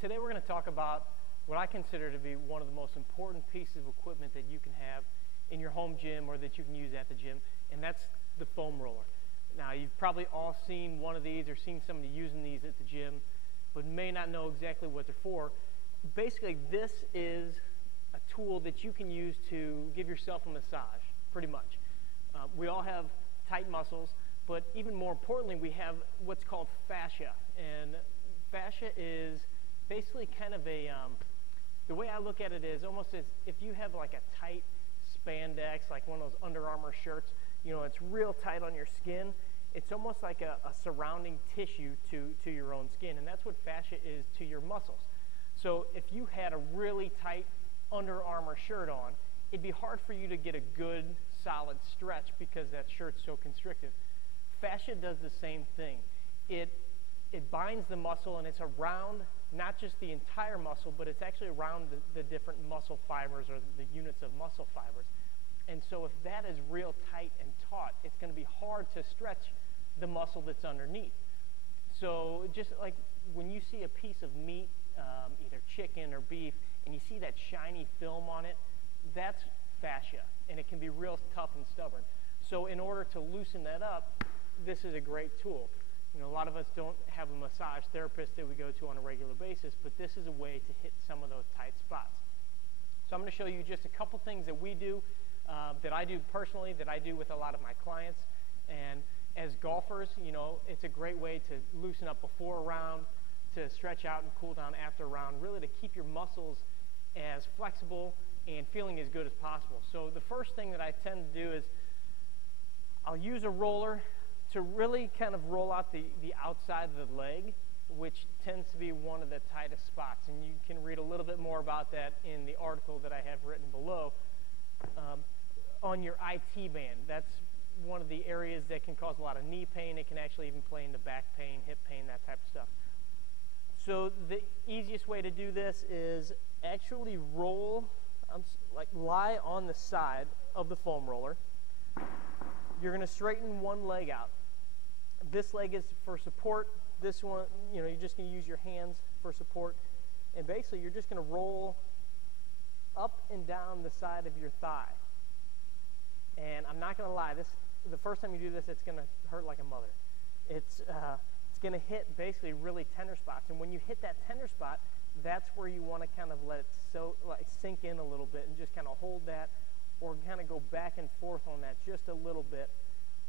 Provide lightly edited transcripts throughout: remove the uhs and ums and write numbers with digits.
today we're going to talk about what I consider to be one of the most important pieces of equipment that you can have in your home gym or that you can use at the gym, and that's the foam roller. Now, you've probably all seen one of these or seen somebody using these at the gym, but may not know exactly what they're for. Basically, this is a tool that you can use to give yourself a massage, pretty much. We all have tight muscles, but even more importantly, we have what's called fascia. And fascia is basically kind of a, the way I look at it is almost as if you have like a tight spandex, like one of those Under Armour shirts, you know, it's real tight on your skin. It's almost like a surrounding tissue to your own skin, and that's what fascia is to your muscles. So if you had a really tight Under Armour shirt on, it'd be hard for you to get a good, solid stretch because that shirt's so constrictive. Fascia does the same thing. It binds the muscle, and it's around not just the entire muscle, but it's actually around the different muscle fibers or the units of muscle fibers. And so if that is real tight and taut, it's going to be hard to stretch the muscle that's underneath. So just like when you see a piece of meat, either chicken or beef, and you see that shiny film on it, that's fascia, and it can be real tough and stubborn. So in order to loosen that up, this is a great tool. You know, a lot of us don't have a massage therapist that we go to on a regular basis, but this is a way to hit some of those tight spots. So I'm going to show you just a couple things that we do, that I do personally, that I do with a lot of my clients. And as golfers, you know, it's a great way to loosen up before a round, to stretch out and cool down after a round, really to keep your muscles as flexible and feeling as good as possible. So the first thing that I tend to do is I'll use a roller to really kind of roll out the outside of the leg, which tends to be one of the tightest spots. And you can read a little bit more about that in the article that I have written below. On your IT band, that's one of the areas that can cause a lot of knee pain. It can actually even play into back pain, hip pain, that type of stuff. So the easiest way to do this is actually lie on the side of the foam roller. You're going to straighten one leg out. This leg is for support. This one, you know, you're just going to use your hands for support. And basically, you're just going to roll up and down the side of your thigh. And I'm not going to lie, the first time you do this, it's going to hurt like a mother. It's going to hit basically really tender spots. And when you hit that tender spot, that's where you want to kind of let it sink in a little bit and just kind of hold that, or kind of go back and forth on that just a little bit.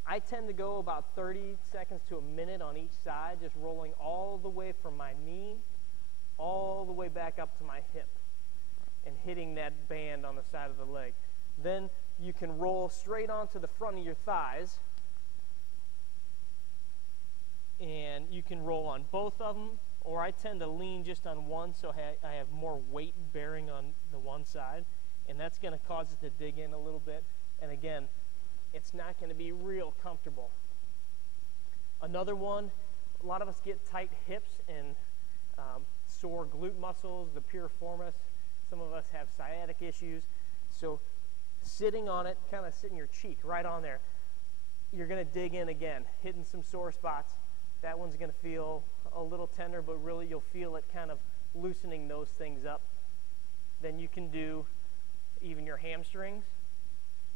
I tend to go about 30 seconds to a minute on each side, just rolling all the way from my knee all the way back up to my hip and hitting that band on the side of the leg. Then you can roll straight onto the front of your thighs, and you can roll on both of them, or I tend to lean just on one so I have more weight bearing on the one side, and that's going to cause it to dig in a little bit. And again, it's not going to be real comfortable. Another one, a lot of us get tight hips and sore glute muscles, the piriformis. Some of us have sciatic issues. So sitting on it, kind of sitting your cheek right on there, you're going to dig in again, hitting some sore spots. That one's going to feel a little tender, but really you'll feel it kind of loosening those things up. Then you can do even your hamstrings.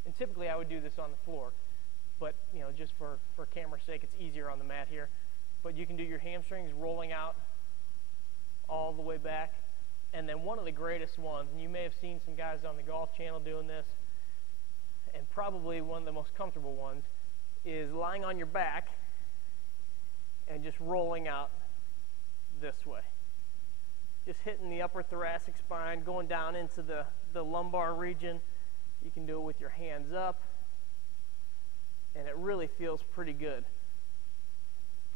And typically I would do this on the floor, but you know, just for camera's sake, it's easier on the mat here. But you can do your hamstrings rolling out all the way back. And then one of the greatest ones, and you may have seen some guys on the Golf Channel doing this, and probably one of the most comfortable ones, is lying on your back and just rolling out this way. Just hitting the upper thoracic spine, going down into the lumbar region. You can do it with your hands up, and it really feels pretty good.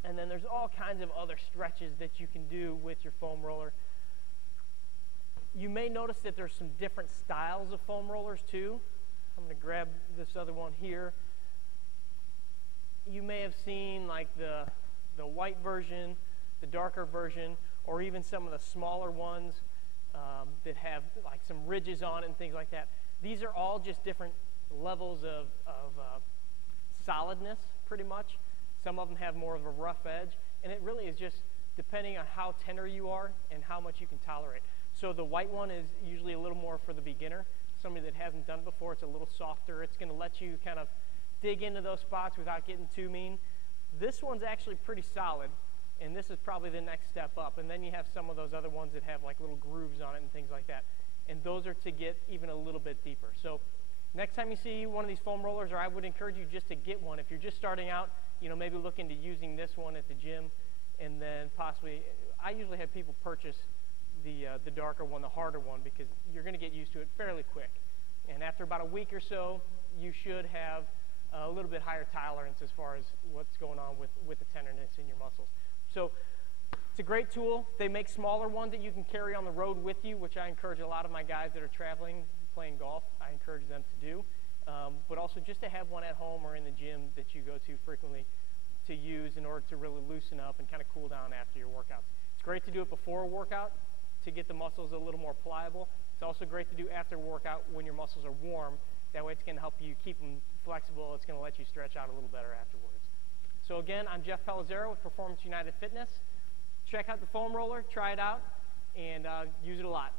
And then there's all kinds of other stretches that you can do with your foam roller. You may notice that there's some different styles of foam rollers too. I'm going to grab this other one here. You may have seen like the white version, the darker version, or even some of the smaller ones that have like some ridges on it and things like that. These are all just different levels of solidness, pretty much. Some of them have more of a rough edge, and it really is just depending on how tender you are and how much you can tolerate. So the white one is usually a little more for the beginner, somebody that hasn't done it before. It's a little softer. It's going to let you kind of dig into those spots without getting too mean. This one's actually pretty solid, and this is probably the next step up. And then you have some of those other ones that have like little grooves on it and things like that. And those are to get even a little bit deeper. So next time you see one of these foam rollers, or I would encourage you just to get one. If you're just starting out, maybe look into using this one at the gym, and then possibly, I usually have people purchase the darker one, the harder one, because you're going to get used to it fairly quick. And after about a week or so, you should have a little bit higher tolerance as far as what's going on with the tenderness in your muscles. So it's a great tool. They make smaller ones that you can carry on the road with you, which I encourage a lot of my guys that are traveling, playing golf, I encourage them to do. But also just to have one at home or in the gym that you go to frequently to use in order to really loosen up and kind of cool down after your workouts. It's great to do it before a workout to get the muscles a little more pliable. It's also great to do after a workout when your muscles are warm. That way it's going to help you keep them flexible. It's going to let you stretch out a little better afterwards. So again, I'm Jeff Pelizzaro with Performance United Fitness. Check out the foam roller, try it out, and use it a lot.